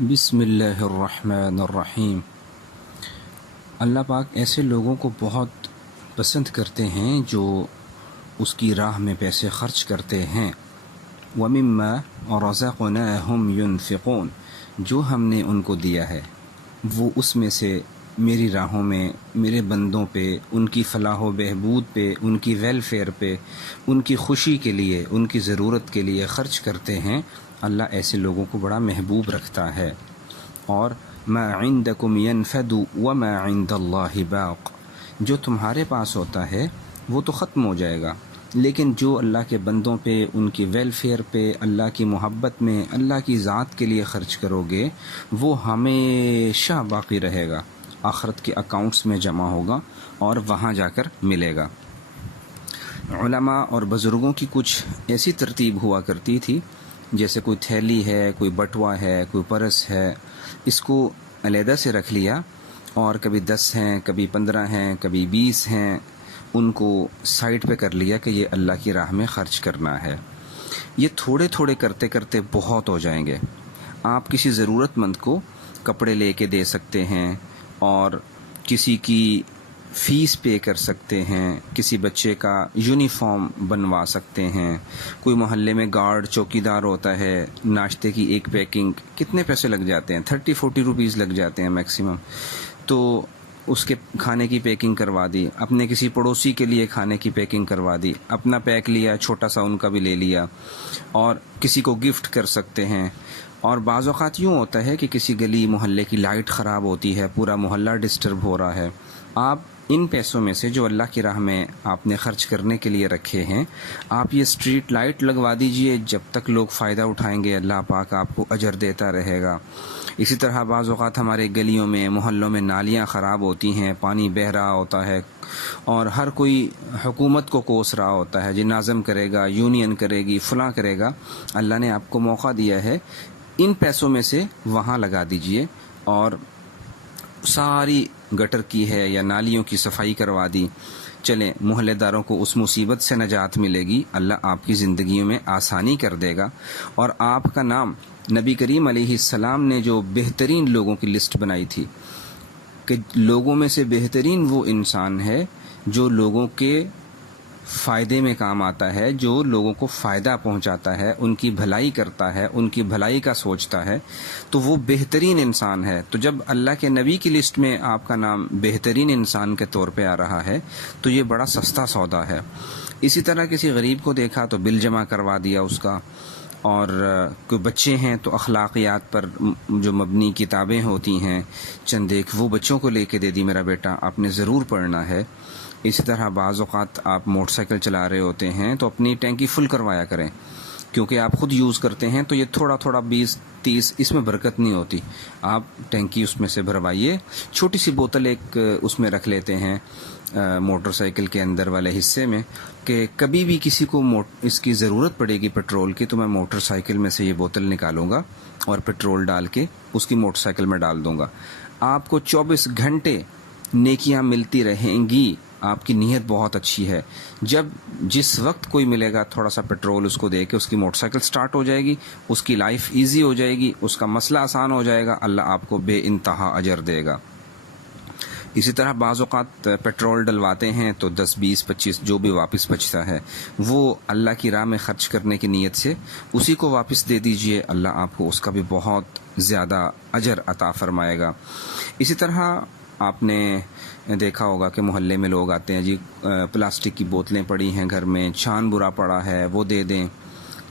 بسم اللہ الرحمن الرحیم۔ اللہ پاک ایسے لوگوں کو بہت پسند کرتے ہیں جو اس کی راہ میں پیسے خرچ کرتے ہیں۔ وَمِمَّا رَزَقْنَاهُمْ يُنْفِقُونَ، جو ہم نے ان کو دیا ہے وہ اس میں سے میری راہوں میں، میرے بندوں پہ، ان کی فلاح و بہبود پہ، ان کی ویلفیئر پہ، ان کی خوشی کے لیے، ان کی ضرورت کے لیے خرچ کرتے ہیں۔ اللہ ایسے لوگوں کو بڑا محبوب رکھتا ہے۔ اور ما عندکم ینفد وما عند اللہ باق، جو تمہارے پاس ہوتا ہے وہ تو ختم ہو جائے گا، لیکن جو اللہ کے بندوں پہ، ان کی ویلفیئر پہ، اللہ کی محبت میں، اللہ کی ذات کے لیے خرچ کرو گے وہ ہمیشہ باقی رہے گا، آخرت کے اکاؤنٹس میں جمع ہوگا اور وہاں جا کر ملے گا۔ علماء اور بزرگوں کی کچھ ایسی ترتیب ہوا کرتی تھی، جیسے کوئی تھیلی ہے، کوئی بٹوا ہے، کوئی پرس ہے، اس کو علیحدہ سے رکھ لیا، اور کبھی 10 ہیں، کبھی 15 ہیں، کبھی 20 ہیں، ان کو سائڈ پہ کر لیا کہ یہ اللہ کی راہ میں خرچ کرنا ہے۔ یہ تھوڑے تھوڑے کرتے کرتے بہت ہو جائیں گے۔ آپ کسی ضرورت مند کو کپڑے لے کے دے سکتے ہیں، اور کسی کی فیس پے کر سکتے ہیں، کسی بچے کا یونیفارم بنوا سکتے ہیں۔ کوئی محلے میں گارڈ چوکیدار ہوتا ہے، ناشتے کی ایک پیکنگ کتنے پیسے لگ جاتے ہیں؟ 30-40 روپیز لگ جاتے ہیں میکسیمم، تو اس کے کھانے کی پیکنگ کروا دی، اپنے کسی پڑوسی کے لیے کھانے کی پیکنگ کروا دی، اپنا پیک لیا، چھوٹا سا ان کا بھی لے لیا، اور کسی کو گفٹ کر سکتے ہیں۔ اور بعض اوقات یوں ہوتا ہے کہ کسی گلی محلے کی لائٹ خراب ہوتی ہے، پورا محلہ ڈسٹرب ہو رہا ہے، آپ ان پیسوں میں سے جو اللہ کی راہ میں آپ نے خرچ کرنے کے لیے رکھے ہیں، آپ یہ اسٹریٹ لائٹ لگوا دیجئے، جب تک لوگ فائدہ اٹھائیں گے اللہ پاک آپ کو اجر دیتا رہے گا۔ اسی طرح بعض اوقات ہمارے گلیوں میں، محلوں میں نالیاں خراب ہوتی ہیں، پانی بہہ رہا ہوتا ہے، اور ہر کوئی حکومت کو کوس رہا ہوتا ہے، جی ناظم کرے گا، یونین کرے گی، فلاں کرے گا۔ اللہ نے آپ کو موقع دیا ہے، ان پیسوں میں سے وہاں لگا دیجئے، اور ساری گٹر کی ہے یا نالیوں کی صفائی کروا دی، چلیں محلے داروں کو اس مصیبت سے نجات ملے گی، اللہ آپ کی زندگیوں میں آسانی کر دے گا۔ اور آپ کا نام نبی کریم علیہ السلام نے جو بہترین لوگوں کی لسٹ بنائی تھی کہ لوگوں میں سے بہترین وہ انسان ہے جو لوگوں کے فائدے میں کام آتا ہے، جو لوگوں کو فائدہ پہنچاتا ہے، ان کی بھلائی کرتا ہے، ان کی بھلائی کا سوچتا ہے، تو وہ بہترین انسان ہے۔ تو جب اللہ کے نبی کی لسٹ میں آپ کا نام بہترین انسان کے طور پہ آ رہا ہے تو یہ بڑا سستا سودا ہے۔ اسی طرح کسی غریب کو دیکھا تو بل جمع کروا دیا اس کا، اور کوئی بچے ہیں تو اخلاقیات پر جو مبنی کتابیں ہوتی ہیں چند ایک، وہ بچوں کو لے کے دے دی، میرا بیٹا آپ نے ضرور پڑھنا ہے۔ اسی طرح بعض اوقات آپ موٹر سائیکل چلا رہے ہوتے ہیں تو اپنی ٹینکی فل کروایا کریں، کیونکہ آپ خود یوز کرتے ہیں تو یہ تھوڑا تھوڑا 20-30 اس میں برکت نہیں ہوتی۔ آپ ٹینکی اس میں سے بھروائیے، چھوٹی سی بوتل ایک اس میں رکھ لیتے ہیں موٹر سائیکل کے اندر والے حصے میں، کہ کبھی بھی کسی کو اس کی ضرورت پڑے گی پیٹرول کی تو میں موٹر سائیکل میں سے یہ بوتل نکالوں گا اور پیٹرول ڈال کے اس کی موٹر سائیکل میں ڈال دوں گا۔ آپ کو 24 گھنٹے نیکیاں ملتی رہیں گی، آپ کی نیت بہت اچھی ہے۔ جس وقت کوئی ملے گا تھوڑا سا پیٹرول اس کو دے کے اس کی موٹر سائیکل سٹارٹ ہو جائے گی، اس کی لائف ایزی ہو جائے گی، اس کا مسئلہ آسان ہو جائے گا، اللہ آپ کو بے انتہا اجر دے گا۔ اسی طرح بعض اوقات پیٹرول ڈلواتے ہیں تو 10-20-25 جو بھی واپس بچتا ہے وہ اللہ کی راہ میں خرچ کرنے کی نیت سے اسی کو واپس دے دیجئے، اللہ آپ کو اس کا بھی بہت زیادہ اجر عطا فرمائے گا۔ اسی طرح آپ نے دیکھا ہوگا کہ محلے میں لوگ آتے ہیں، جی پلاسٹک کی بوتلیں پڑی ہیں گھر میں، چھان برا پڑا ہے وہ دے دیں،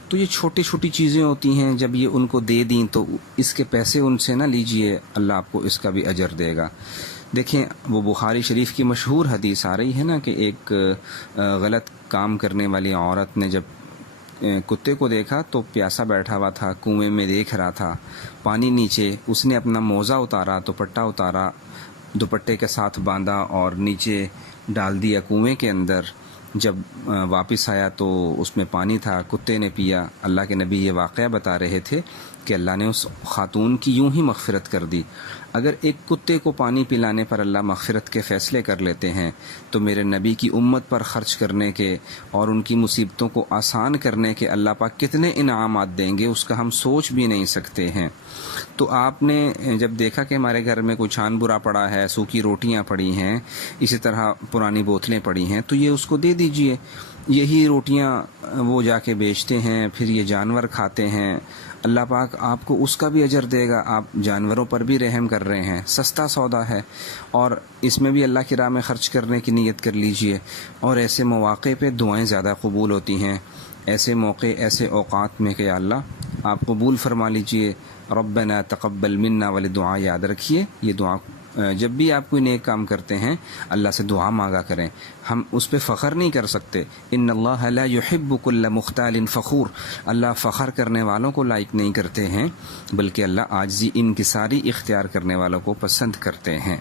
تو یہ چھوٹی چھوٹی چیزیں ہوتی ہیں، جب یہ ان کو دے دیں تو اس کے پیسے ان سے نہ لیجئے، اللہ آپ کو اس کا بھی اجر دے گا۔ دیکھیں وہ بخاری شریف کی مشہور حدیث آ رہی ہے نا کہ ایک غلط کام کرنے والی عورت نے جب کتے کو دیکھا تو پیاسا بیٹھا ہوا تھا، کنویں میں دیکھ رہا تھا، پانی نیچے، اس نے اپنا موزہ اتارا، دوپٹہ اتارا، دوپٹے کے ساتھ باندھا اور نیچے ڈال دیا کنویں کے اندر۔ جب واپس آیا تو اس میں پانی تھا، کتے نے پیا۔ اللہ کے نبی یہ واقعہ بتا رہے تھے کہ اللہ نے اس خاتون کی یوں ہی مغفرت کر دی۔ اگر ایک کتے کو پانی پلانے پر اللہ مغفرت کے فیصلے کر لیتے ہیں تو میرے نبی کی امت پر خرچ کرنے کے اور ان کی مصیبتوں کو آسان کرنے کے اللہ پاک کتنے انعامات دیں گے، اس کا ہم سوچ بھی نہیں سکتے ہیں۔ تو آپ نے جب دیکھا کہ ہمارے گھر میں کوئی چھان برا پڑا ہے، سوکھی روٹیاں پڑی ہیں، اسی طرح پرانی بوتلیں پڑی ہیں، تو یہ اس کو دے دیجئے۔ یہی روٹیاں وہ جا کے بیچتے ہیں، پھر یہ جانور کھاتے ہیں، اللہ پاک آپ کو اس کا بھی اجر دے گا۔ آپ جانوروں پر بھی رحم کر رہے ہیں، سستا سودا ہے، اور اس میں بھی اللہ کی راہ میں خرچ کرنے کی نیت کر لیجئے۔ اور ایسے مواقع پہ دعائیں زیادہ قبول ہوتی ہیں، ایسے موقع، ایسے اوقات میں کہ یا اللہ آپ قبول فرما لیجئے۔ ربنا تقبل منا والی دعا یاد رکھیے۔ یہ دعا جب بھی آپ کوئی نیک کام کرتے ہیں اللہ سے دعا مانگا کریں۔ ہم اس پہ فخر نہیں کر سکتے، ان اللہ لا يحب كل مختال فخور، اللہ فخر کرنے والوں کو لائق نہیں کرتے ہیں، بلکہ اللہ عاجزی انکساری اختیار کرنے والوں کو پسند کرتے ہیں۔